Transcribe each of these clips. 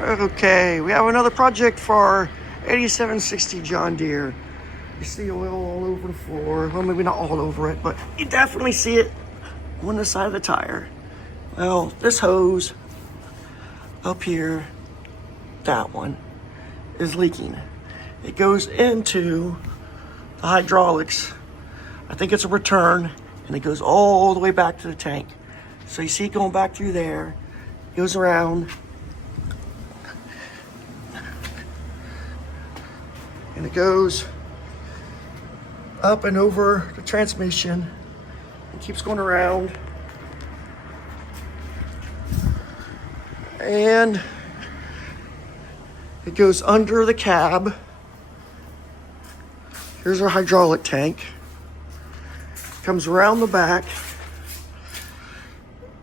Okay, we have another project for our 8760 John Deere. You see oil all over the floor. Well, maybe not all over it, but you definitely see it on the side of the tire. Well, this hose up here, that one, is leaking. It goes into the hydraulics. I think it's a return, and it goes all the way back to the tank. So you see it going back through there, goes around, and it goes up and over the transmission and keeps going around. And it goes under the cab. Here's our hydraulic tank. Comes around the back,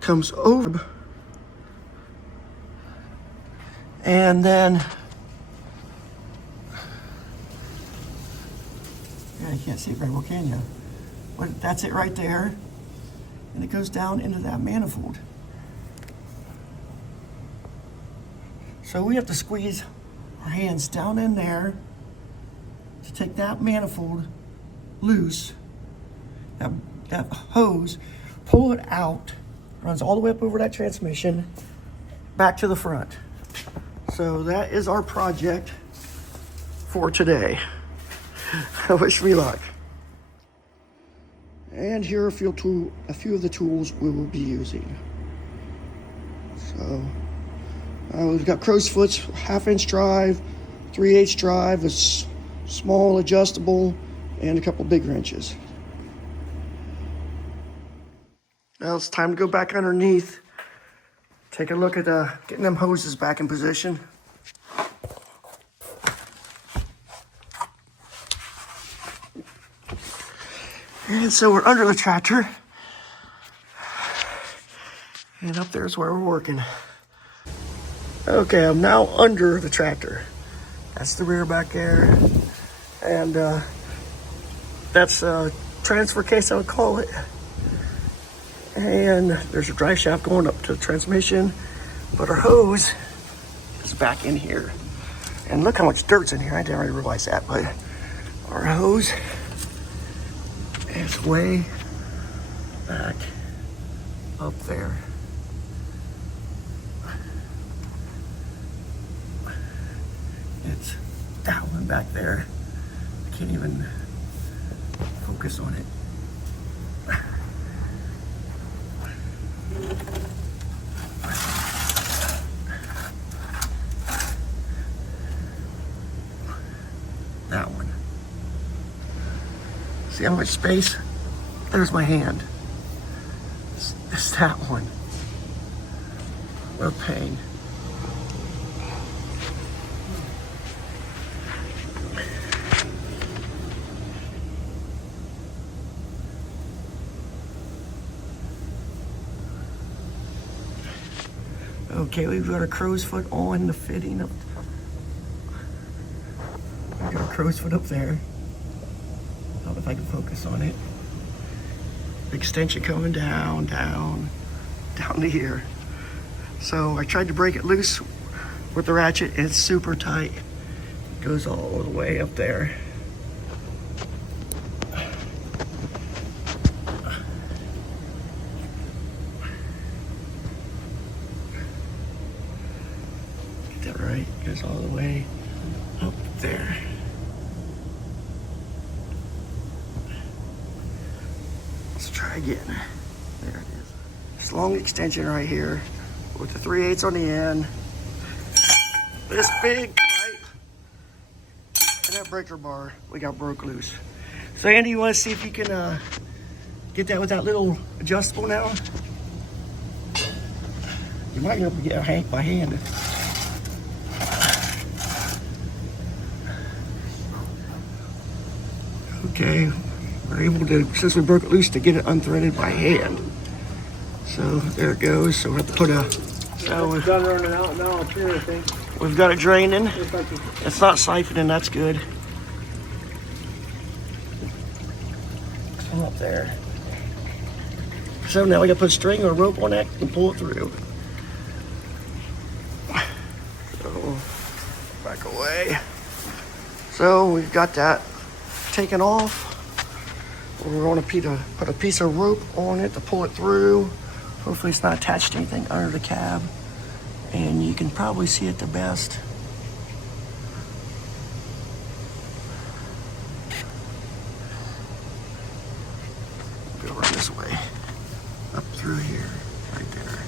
comes over, and then you can't see it very well, can you? But that's it right there. And it goes down into that manifold. So we have to squeeze our hands down in there to take that manifold loose, that hose, pull it out, runs all the way up over that transmission, back to the front. So that is our project for today. Wish me luck. And here are a few of the tools we will be using. So we've got crow's foot's 1/2-inch drive, 3/8 drive, a small adjustable, and a couple big wrenches. Now it's time to go back underneath, take a look at getting them hoses back in position. And so we're under the tractor, and up there is where we're working. Okay, I'm now under the tractor. That's the rear back there, and that's a transfer case, I would call it. And there's a drive shaft going up to the transmission, but our hose is back in here. And look how much dirt's in here. I didn't really realize that, but our hose is way back up there. It's that one back there. I can't even focus on it. That one. See how much space? There's my hand. It's that one. What a pain. Okay, we've got a crow's foot on the fitting up. We've got a crow's foot up there. I don't know if I can focus on it. Extension coming down to here. So I tried to break it loose with the ratchet, and it's super tight. It goes all the way up there. Get that right, it goes all the way up there. Let's try again. There it is. This long extension right here with the 3/8 on the end. This big pipe and that breaker bar we got broke loose. So Andy, you want to see if you can get that with that little adjustable now? You might be able to get it by hand. Okay, we're able to, since we broke it loose, to get it unthreaded by hand. So there it goes. So we have to put a. So it's done running out now too, I think. We've got it draining. It's not siphoning. That's good. Come up there. So now we got to put a string or a rope on that and pull it through. away. So we've got that taken off. We're going to put a piece of rope on it to pull it through. Hopefully it's not attached to anything under the cab. And you can probably see it the best. Go around this way. Up through here, right there.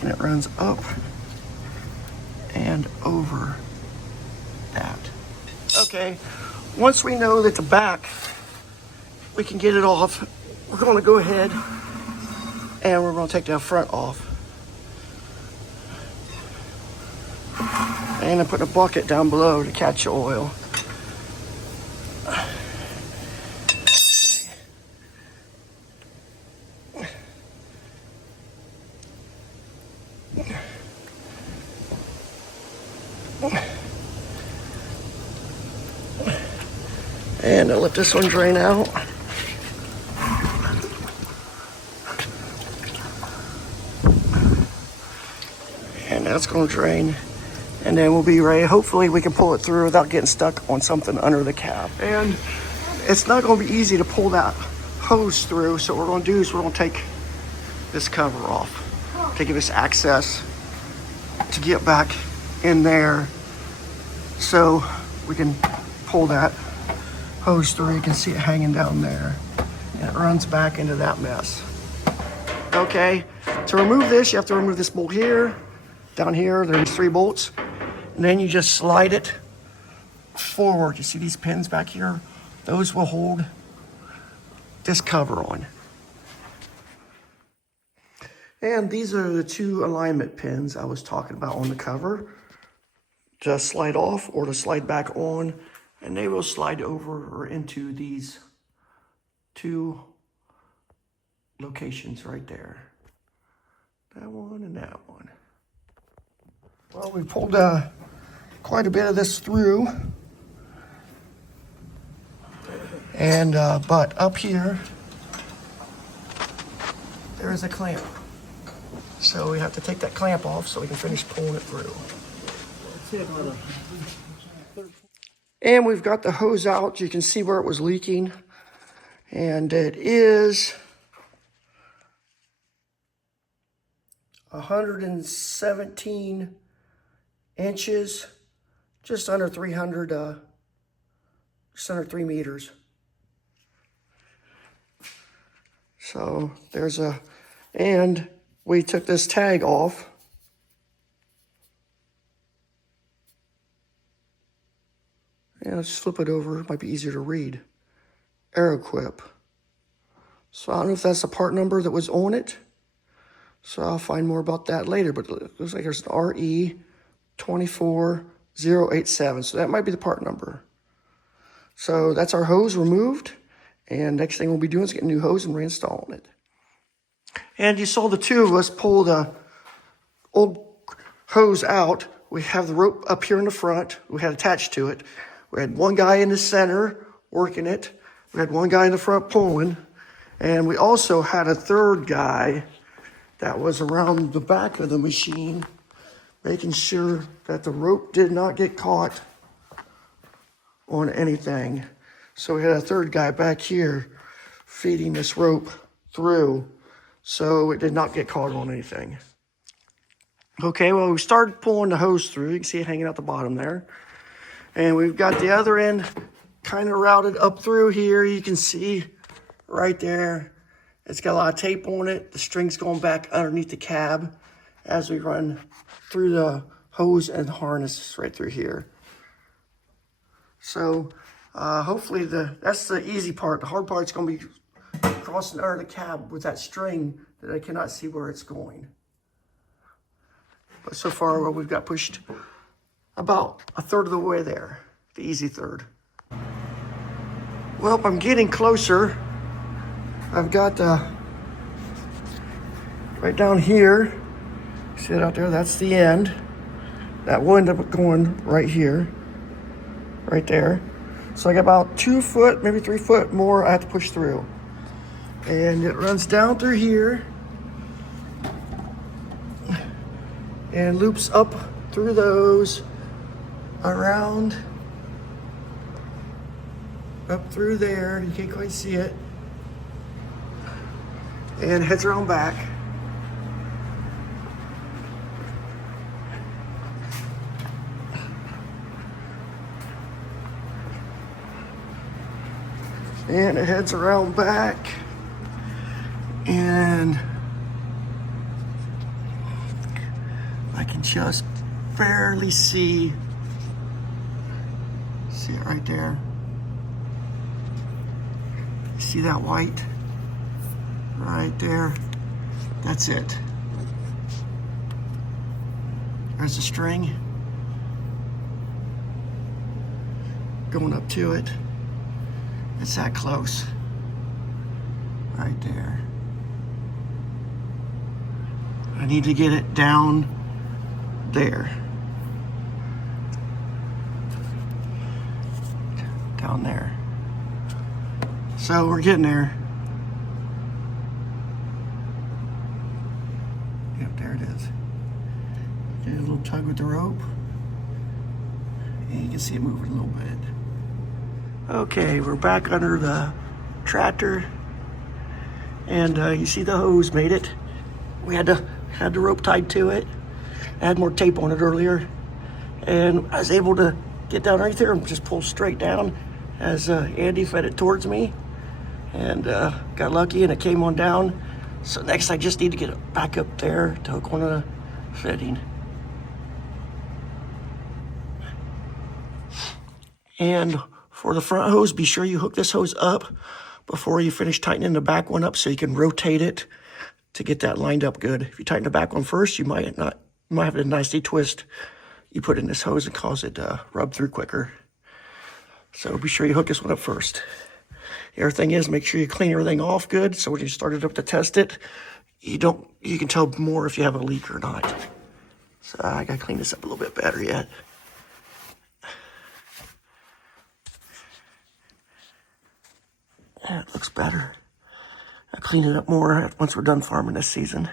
And it runs up and over that. Okay, once we know that the back, we can get it off, we're going to go ahead and we're going to take that front off. And I'm putting a bucket down below to catch the oil. And I'll let this one drain out. And that's going to drain. And then we'll be ready. Hopefully we can pull it through without getting stuck on something under the cab. And it's not going to be easy to pull that hose through. So what we're going to do is we're going to take this cover off to give us access to get back in there so we can pull that hose through. You can see it hanging down there. And it runs back into that mess. Okay, to remove this, you have to remove this bolt here. Down here, there's 3 bolts. And then you just slide it forward. You see these pins back here? Those will hold this cover on. And these are the 2 alignment pins I was talking about on the cover. Just slide off or to slide back on, and they will slide over or into these 2 locations right there. That one and that one. Well, we pulled quite a bit of this through. And, but up here, there is a clamp. So we have to take that clamp off so we can finish pulling it through. And we've got the hose out. You can see where it was leaking. And it is 117 inches, just under 300, just under 3 meters. So there's and we took this tag off. And let's flip it over, it might be easier to read. Aeroquip. So I don't know if that's the part number that was on it. So I'll find more about that later, but it looks like there's an RE24087. So that might be the part number. So that's our hose removed. And next thing we'll be doing is getting a new hose and reinstalling it. And you saw the 2 of us pull the old hose out. We have the rope up here in the front. We had attached to it. We had one guy in the center working it. We had one guy in the front pulling. And we also had a third guy that was around the back of the machine, making sure that the rope did not get caught on anything. So we had a third guy back here feeding this rope through so it did not get caught on anything. Okay, well, we started pulling the hose through. You can see it hanging out the bottom there. And we've got the other end kind of routed up through here. You can see right there. It's got a lot of tape on it. The string's going back underneath the cab as we run through the hose and harness right through here. So hopefully that's the easy part. The hard part's going to be crossing under the cab with that string that I cannot see where it's going. But so far, well, we've got pushed about a third of the way there, the easy third. Well, I'm getting closer. I've got right down here, see it out there, that's the end. That will end up going right here, right there. So I got about 2 foot, maybe 3 foot more I have to push through. And it runs down through here and loops up through those, around, up through there. You can't quite see it. And heads around back. And it heads around back. And I can just barely see it right there. See that white right there? That's it. There's the string going up to it. It's that close right there. I need to get it down there. Down there. So we're getting there. Yep, there it is. Get a little tug with the rope. And you can see it moving a little bit. Okay, we're back under the tractor. And you see the hose made it. We had the rope tied to it. I had more tape on it earlier. And I was able to get down right there and just pull straight down as Andy fed it towards me. And got lucky and it came on down. So next I just need to get it back up there to hook one of the fitting. And for the front hose, be sure you hook this hose up before you finish tightening the back one up so you can rotate it to get that lined up good. If you tighten the back one first, you might have a nicely twist you put in this hose and cause it to rub through quicker. So be sure you hook this one up first. The other thing is, make sure you clean everything off good so when you start it up to test it, you can tell more if you have a leak or not. So I gotta clean this up a little bit better yet. Yeah, it looks better. I'll clean it up more once we're done farming this season.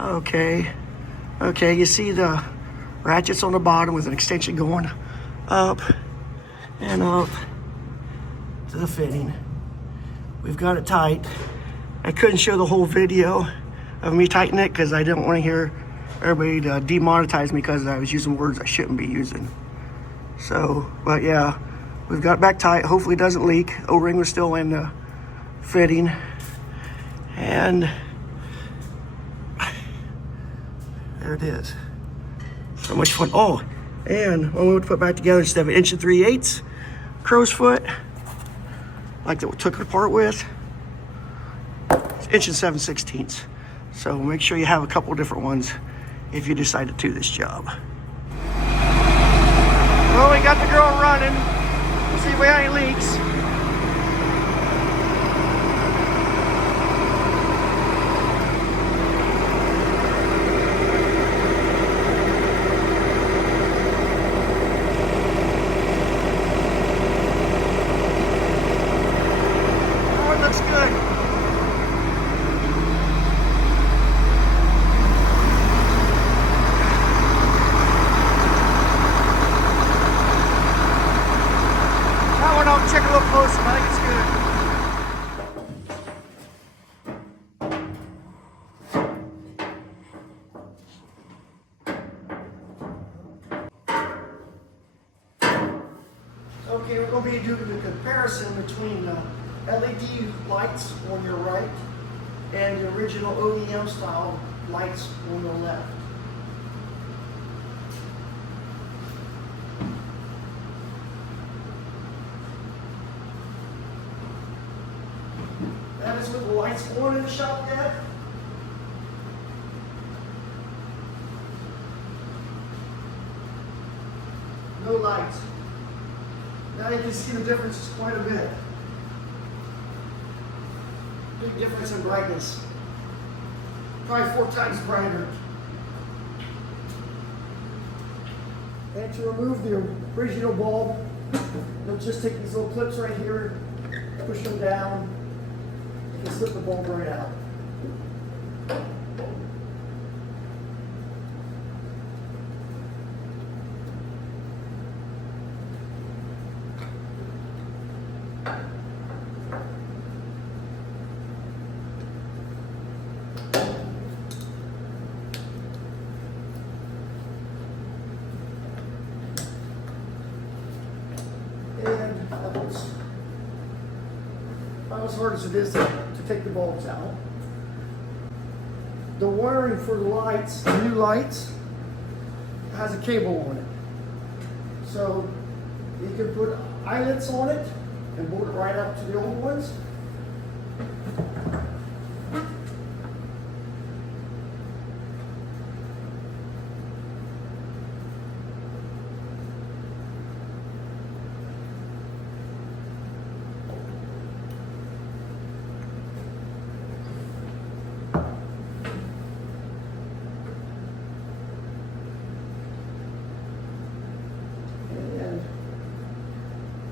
Okay, you see the ratchets on the bottom with an extension going up and up to the fitting. We've got it tight. I couldn't show the whole video of me tightening it because I didn't want to hear everybody to demonetize me because I was using words I shouldn't be using. So, but yeah, we've got it back tight. Hopefully it doesn't leak. O-ring was still in the fitting. And there it is. So much fun. Oh, and when we would put it back together, instead of 1 3/8 crow's foot, like that we took it apart with, it's 1 7/16. So make sure you have a couple different ones if you decide to do this job. Well, we got the girl running. We'll see if we have any leaks. Check a little closer, but I think it's good. Okay, we're going to be doing the comparison between the LED lights on your right and the original OEM style lights on the left. That is with the lights on in the shop yet. No lights. Now you can see the difference quite a bit. Big difference in brightness. Probably 4 times brighter. And to remove the original bulb, You'll just take these little clips right here, push them down, you can slip the bulb right out. And that was about as hard as it is to take the bulbs out. The wiring for the lights, the new lights, has a cable on it. So you can put eyelets on it and bolt it right up to the old ones.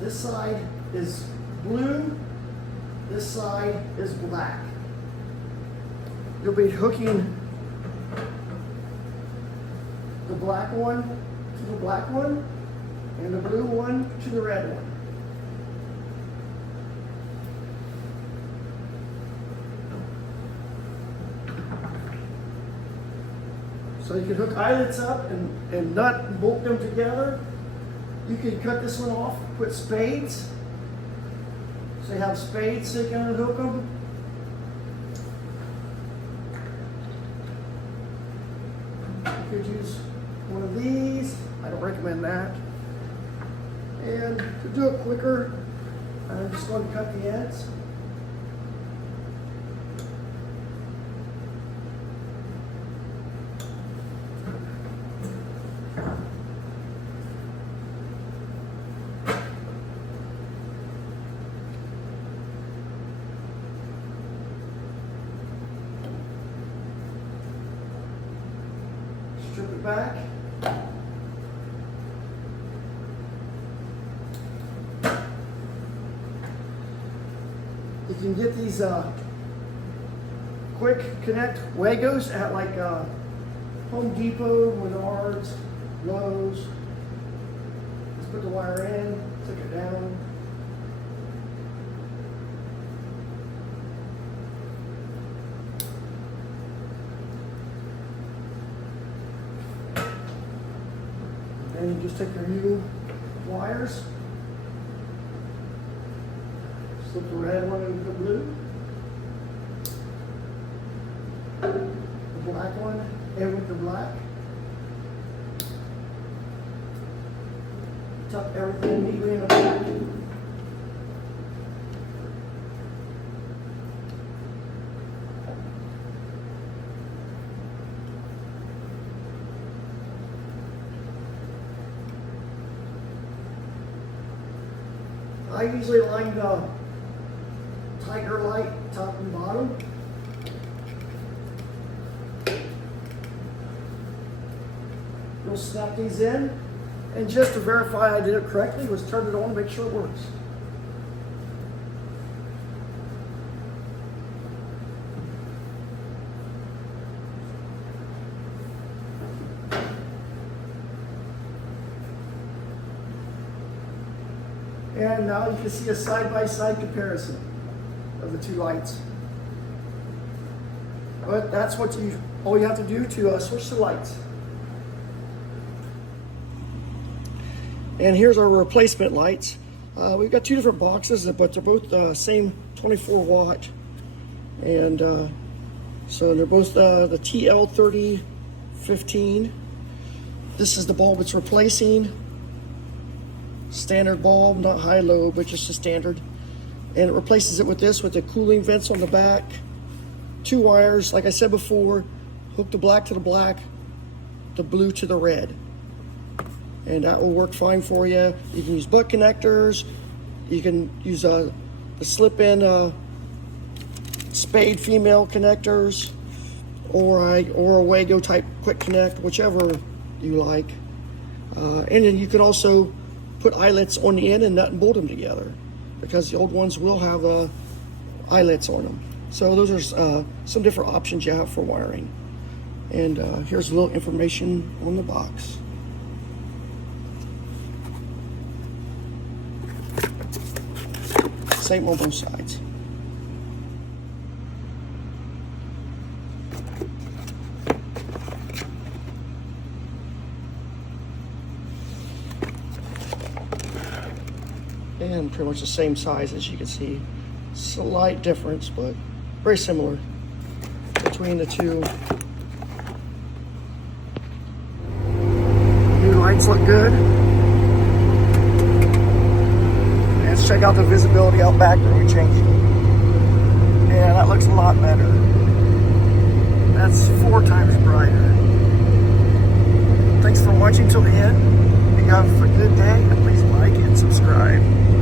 This side is blue, this side is black. You'll be hooking the black one to the black one and the blue one to the red one. So you can hook eyelets up and nut and bolt them together. You can cut this one off, put spades. So you have spades so you can unhook them. You could use one of these. I don't recommend that. And to do it quicker, I'm just going to cut the ends. Strip it back. You can get these quick connect Wagos at like Home Depot, Menards, Lowe's. Just put the wire in, click it down. And you just take your new wires, slip the red one into the blue, the black one in with the black, tuck everything neatly in the back. I usually line the tiger light top and bottom. You'll snap these in, and just to verify I did it correctly was turn it on to make sure it works. And now you can see a side-by-side comparison of the two lights. But that's what all you have to do to switch the lights. And here's our replacement lights. We've got two different boxes, but they're both the same 24 watt. And so they're both the TL3015. This is the bulb it's replacing. Standard bulb, not high-low, but just a standard. And it replaces it with this, with the cooling vents on the back. Two wires, like I said before, hook the black to the black, the blue to the red. And that will work fine for you. You can use butt connectors. You can use the slip-in spade female connectors, or a Wago type quick connect, whichever you like. And then you can also put eyelets on the end and nut and bolt them together, because the old ones will have eyelets on them. So those are some different options you have for wiring. And here's a little information on the box. Same on both sides. And pretty much the same size, as you can see. Slight difference, but very similar between the two. New lights look good. Let's check out the visibility out back when we change it. Yeah, that looks a lot better. That's 4 times brighter. Thanks for watching till the end. You have a good day, and please